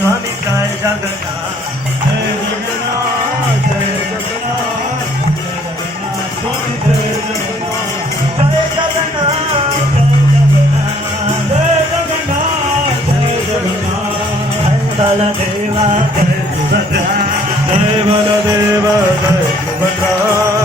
स्वामी जय जगन्नाथ जय जगन्नाथ जय जगन्नाथ स्वामी जय जगन्नाथ जय जगन्नाथ जय जगन्नाथ जय जगन्नाथ बलदेवा जय सुभद्रा जय बलदेवा जय सुभद्रा